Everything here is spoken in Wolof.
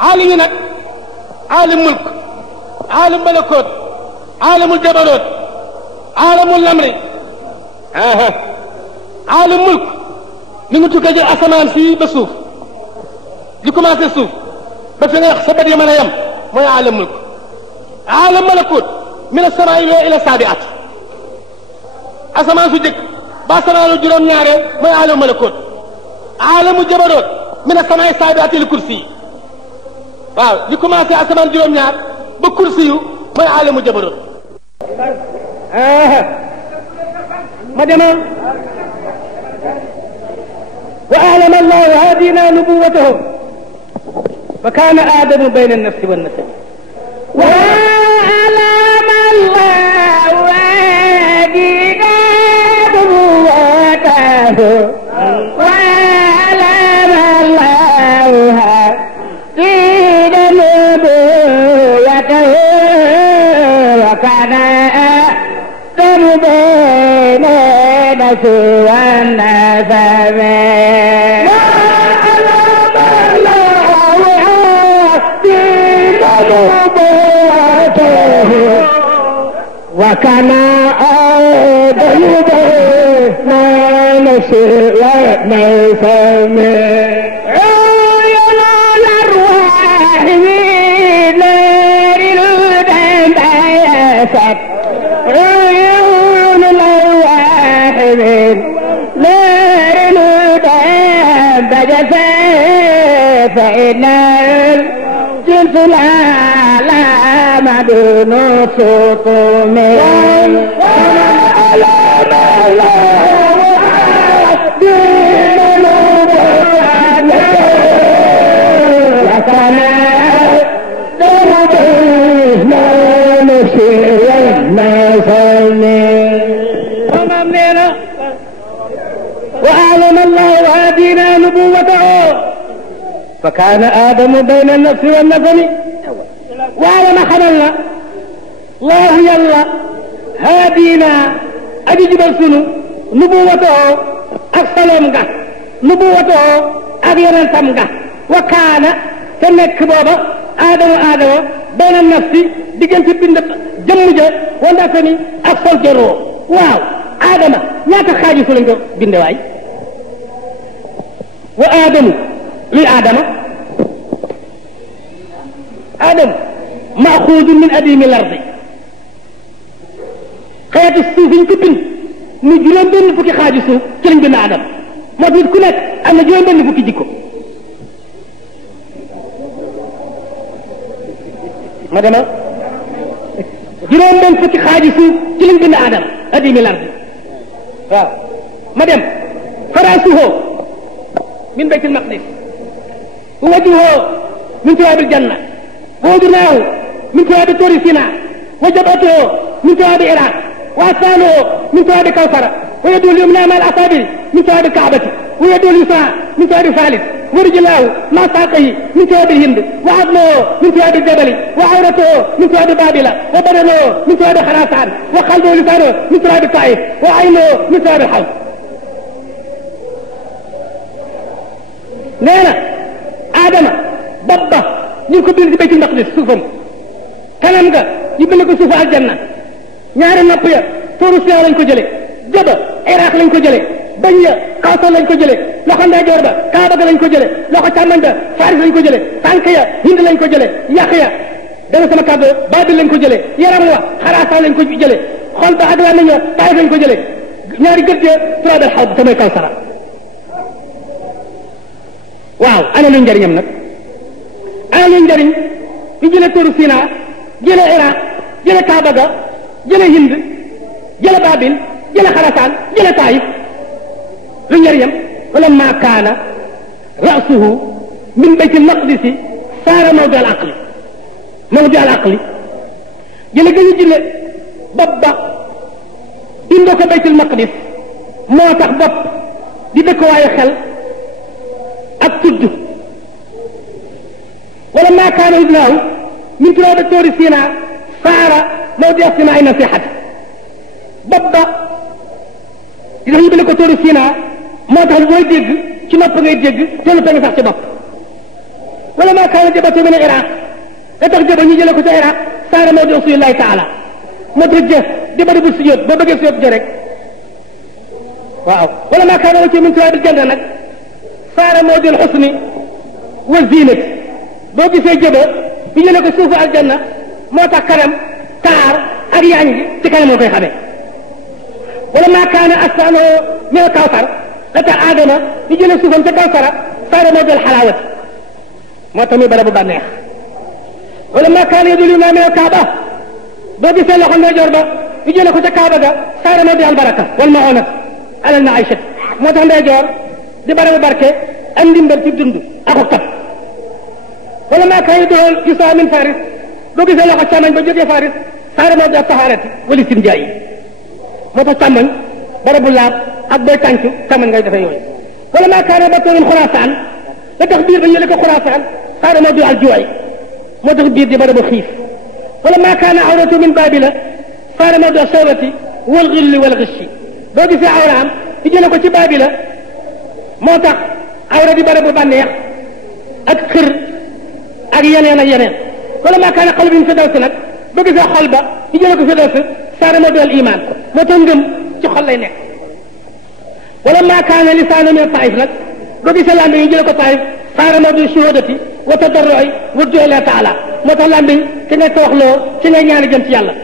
عالم نك عالم ملك عالم ملكوت عالم الجبروت عالم الامر عالم ملك من تكجي اسمان في بسوف دي كوماسي سوف با في nga sa bët yi mën a yem mooy عالم ملك عالم ملكوت من السماء الى السابعات asamaan su jëkk ba asamaanu juróom ñaare mooy عالم ملكوت عالم الجبروت من السماء السابعات الكرسي waaw di commencé asamaan juróom ñaar ba kursi yu mooy عالم الجبروت ما دام وأعلم الله هادينا نبوته فكان آدم بين النفس والنسب وأعلم الله هادينا نبوته وأعلم الله هادينا نبوته وكان آدم بين النفس والنسب وكان آدم بين النفس والنسب عيون الأرواح من نار الدنيا عيون الأرواح من نار الدنيا فإن الجنس العالم دون سقوم وأعلم الله دين وكان بين النفس والنسب وأعلم الله هادينا نبوته فكان آدم بين النفس والنسب وعلم حملنا الله يلا هادينا أجي جبل سنو نبوته أكسلمك نبوته أغيرا سمك وكان سنك بابا آدم بين النفس ديجنت بند جمجة ونفني أكسل جرو واو آدم ñaata xaaji su lañ ko binde waay wa aadamu luy aadama aadam maaxuudun min adimi lardi xeeti suuf yi ñu ko bind mu juróom benn fukki xaaji suuf ci lañ bind aadama moo tax ku nekk am na juróom benn fukki jikko ma dema juróom benn fukki xaaji suuf ci lañ bind aadama adimi lardi waaw ma dem faraasuhu min baytil maqdis wa wajhuhu min turaabil janna wa udnaahu min turaabi tuuri Sinaa wa jabhatuhu min turaabi Iraaq wa asaanuhu min turaabi Kawsara wa yaduhu l-yumnaa ma'a al-asaabiri min turaabi al-Ka'bati wa yaduhu l-yusraa min turaabi Faalis wa rijlaahu ma'a saaqihi min turaabi al-Hind wa 'azmuhu min turaabi al-jabali wa 'awratuhu min turaabi Baabila wa badanuhu min turaabi Xuraasaan wa qalbuhu wa lisaanuhu min turaabi Taa'if wa 'aynuhu min turaabi al-Hawd nee na Adama bopp ba ñu ngi ko bind ci Baytul Maqdis suufam kanam nga ñu bind ko suufu aljanna ñaari nopp ya tuuru Sinaa lañ ko jële jaba Iraq lañ ko jële bañ ya Kawsar lañ ko jële loxo ndeyjoor ba Kaaba ga lañ ko jële loxo càmmoñ ba Faris lañ ko jële tànk ya Hind lañ ko jële yàq ya danga sama kàddu Baabil lañ ko jële yaram wa Xuraasaan lañ ko jële xol ba ak làmmiñ wa Taayif lañ ko jële ñaari gët ya turaabil Hawd tamay Kawsara waaw ana luy njëriñam nag ana luy njëriñ ñu jële tuuru Sinaa jële Iraq jële Kaaba ga jële Hind jële Baabil jële Xuraasaan jële Taayif lu njëriñam ولما كان رأسه من بيت المقدس صار موضع العقل موضع العقل جل جل بابا إندوك بيت المقدس موتاخ باب دي دكو واي خل ak tudd ولما كان ابنه من تراب الطور سيناء صار موضع سماع نصيحته بابا dina ñu bind ko tóoru Sinaa moo tax booy dégg ci nopp ngay dégg te lu tege sax ci bopp wala maa kaana jabatu min iraq da tax jaba ñu jële ko ca iraq saara moo di rasulillahi taala moo tax jë di bari bu sujjóot boo bëggee sujjóot jë rek waaw wala maa kaana wacce min turaabil janna nag saara moo di xusni wa zinati boo gisee jëba ñu jële ko suufu aljanna moo tax kanam taar ak yaañ gi ci kanam moo koy xamee wala maa kaana astaano min kawsar da tax aadama ñu jële suufam ca kawsara saara moo del xalaawati moo tax muy barabu bànneex wala maa kaana yadul yumna min kaaba boo gisee loxo ndeyjoor ba ñu jële ko ca kaaba ga saara moo di albaraka wal maonat alal maishat moo tax ndeyjoor di barabu barke am ndimbal ci dund akuk tab wala maa kaana yadul yusra min faris boo gisee loxo càmmoñ ba jógee faris saara moo di taharati wala istinjaa yi moo tax càmmoñ barabu laab ak booy tàncu càmmoñ ngay defee yooyu wala maa kaana batnu min xuraasaan da tax biir ba yële ko xuraasaan saara moo di aljuuy moo tax biir di barabu xiif wala maa kaana awratu min baabila saara moo di shawati wal xilli wal xishi boo gisee awraam di jële ko ci baabila moo tax awra di barabu bànneex ak xër ak yeneen ak yeneen wala maa kaana qalbu min firdawsi nag boo gisee xol ba di jële ko firdawsi saara moo di al iman moo tax ngëm ci xol lay nekk wala maa kaana lisaanu min taif nag boo gisee lambe yi jële ko taif saara moo di shuhadati wa tadarrui wa du'a taala moo tax lambe ki ngay tawaxloo ci ngay ñaani jëm ci yàlla